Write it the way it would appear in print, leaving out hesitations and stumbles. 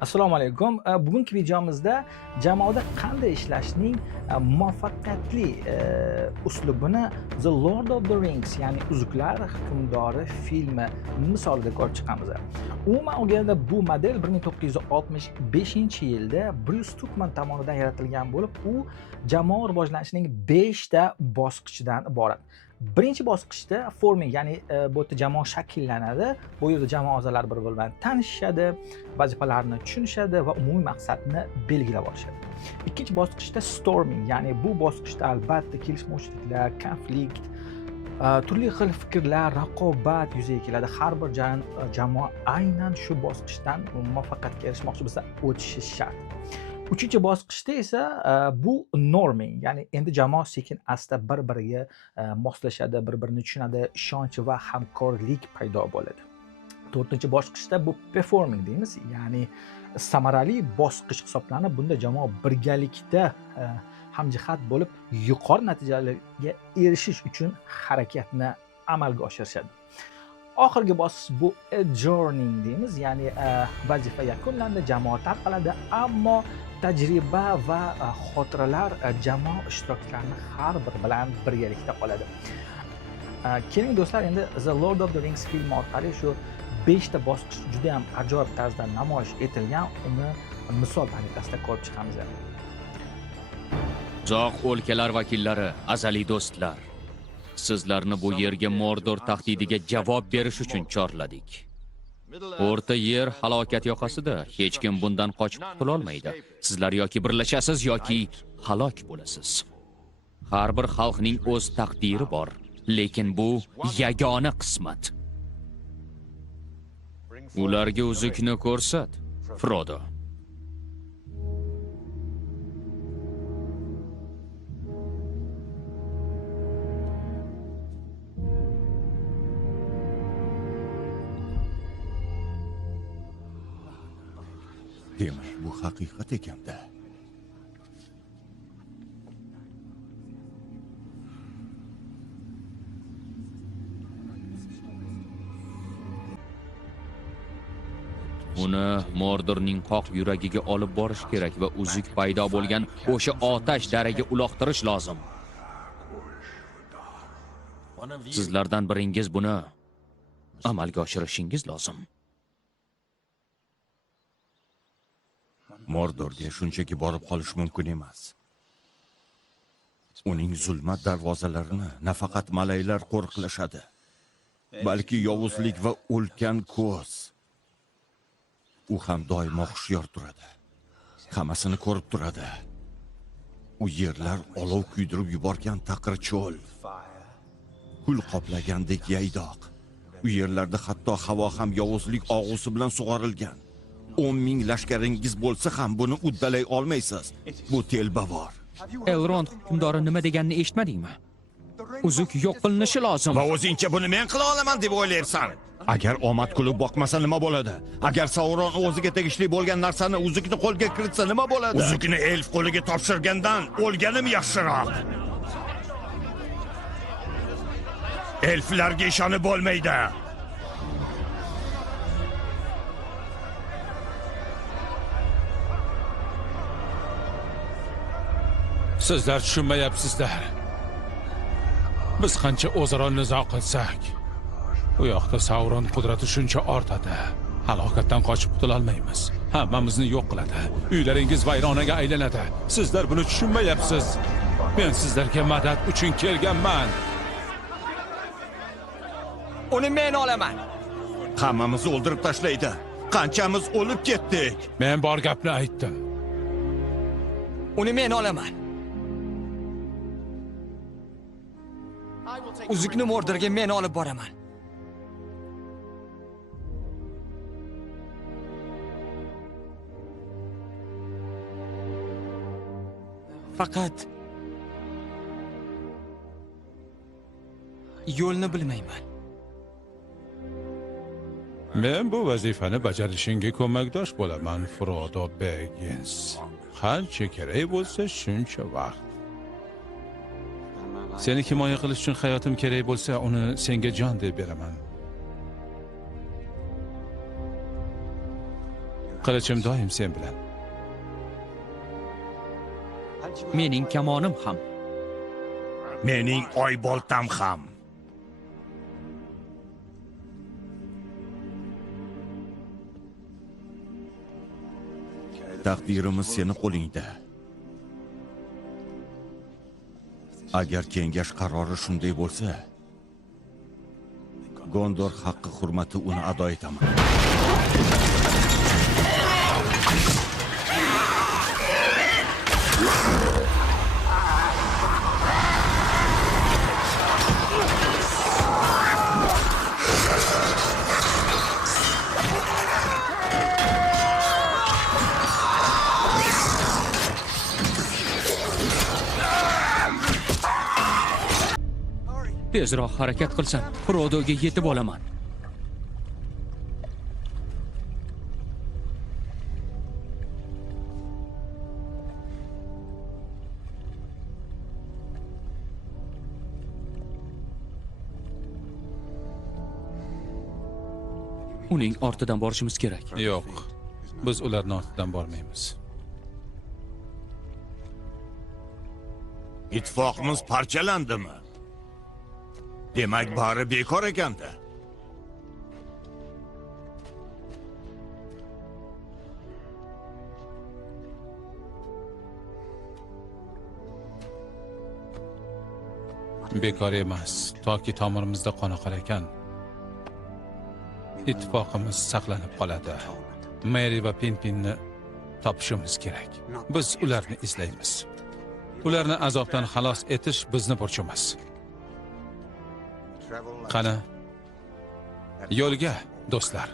Assalomu alaykum. Bugungi videomizda jamoada qanday ishlashning muvaffaqiyatli uslubini The Lord of the Rings, ya'ni Uzuklar hukmdori filmi misolida ko'rib chiqamiz. Umuman olganda bu model 1965-yilda Bruce Tuckman tomonidan yaratilgan bo'lib, u jamoa rivojlanishining 5 ta bosqichidan iborat. Birinchi bosqichda forming, ya'ni bu yerda jamoa shakllanadi. Bu yerda jamoa a'zolari bir-biri bilan tanishishadi, vazifalarni tushunishadi va umumiy maqsadni belgilab olishadi. Ikkinchi bosqichda storming, ya'ni bu bosqichda albatta kelishmovchiliklar, konflikt, turli xil fikrlar, raqobat yuzaga keladi. Har bir jamoa aynan shu bosqichdan muvaffaqiyatga erishmoqchi bo'lsa, o'tishi shart. Uchinchi bosqichda esa bu norming, ya'ni endi jamoa sekin-asta bir-biriga moslashadi, bir-birini tushunadi, ishonch va hamkorlik paydo bo'ladi. To'rtinchi bosqichda bu performing deymiz, ya'ni samarali bosqich hisoblanib, bunda jamoa birgalikda hamjihat bo'lib yuqori natijalarga erishish uchun harakatni amalga oshirishadi. Oxirgi bosqich bu adjourning deymiz, ya'ni vazifa yakunlandi, jamoa tarqaladi, ammo tajriba va xotiralar jamoa ishtirokchilarini har biri bilan birgalikda qoladi. Keling do'stlar, endi The Lord of the Rings filmi orqali shu 5 ta bosqich juda ham ajoyib tarzda namoyish etilgan, uni misol tariqasida ko'rib chiqamiz. Uzoq o'lkalar vakillari, azaliy do'stlar. Sizlarni bu yerga Mordor tahdidiga javob berish uchun chorladik. O'rta yer halokat yoqasida, hech kim bundan qochib qutula olmaydi. Sizlar yoki birlashasiz yoki halok bo'lasiz. Har bir xalqning o'z taqdiri bor, lekin bu yagona qismat. Ularga uzukni ko'rsat, Frodo. Demak, bu haqiqat ekanda. Uni Mordorning qoq yuragiga olib borish kerak va uzuk paydo bo'lgan o'sha otash daraga uloqtirish lozim. Sizlardan biringiz buni amalga oshirishingiz lozim. Mordorga shunchaki borib qolish mumkin emas. Uning zulmat darvozalarini nafaqat malaylar qo'riqlashadi, balki yovuzlik va ulkan ko'z. U ham doimo hushyor turadi. Hammasini ko'rib turadi. U yerlar olov kuydirib yuborgan taqir cho'l, kul qoplagandek yaydoq. U yerlarda hatto havo ham yovuzlik og'usi bilan sug'orilgan. 10 ming lashkaringiz bo'lsa ham buni uddalay olmaysiz. Bu telbavor. Elrond hukmdori nima deganini eshitmadingmi? Uzuk yo'q qilinishi lozim. Va o'zingcha buni men qila olaman deb o'ylaysan? Agar omad kulib boqmasa nima bo'ladi? Agar Sauron o'ziga tegishli bo'lgan narsani uzukni qo'lga kiritsa nima bo'ladi? Uzukni elf qo'liga topshirgandan o'lganim yaxshiroq. Elflarga ishonib bo'lmaydi. Sizlar tushunmayapsizlar. Biz qancha o'zaro nizo qilsak, u yoqda Sauron qudrati shuncha ortadi. Halokatdan qochib qutula olmaymiz. Hammamizni yo'q qiladi. Uylaringiz vayronaga aylanadi. Sizlar buni tushunmayapsiz. Men sizlarga madad uchun kelganman. Uni men olaman. Hammamizni o'ldirib tashlaydi. Qanchamiz o'lib ketdik. Men bor gapni aytdim. Uni men olaman. Uzukni Mordorga men olib boraman. Faqat yo'lni bilmayman. Men bu vazifani bajarishingga ko'makdosh bo'laman, Frodo Baggins. Qancha kerak bo'lsa shuncha vaqt. Seni himoya qilish uchun hayotim kerak bo'lsa, uni senga jon deb beraman. Qilichim doim sen bilan. Mening kamonim ham. Mening oyboltam ham. Taqdirimiz seni qo'lingda. Agar kengash qarori shunday bo'lsa, Gondor haqqi hurmati uni ado etaman. Tezroq harakat qilsam, Frodoga yetib olaman. Uning ortidan borishimiz kerak. Yo'q. Biz ularning ortidan bormaymiz. Ittifoqimiz parchalandimi? Demak, bari bekor ekanda. Bekor emas. Toki tomirimizda qon oqar ekan, ittifoqimiz saqlanib qoladi. Meri va Pinpinni topishimiz kerak. Biz ularni izlaymiz. Ularni azobdan xalos etish bizni burchimiz. Qani, yo'lga, do'stlar.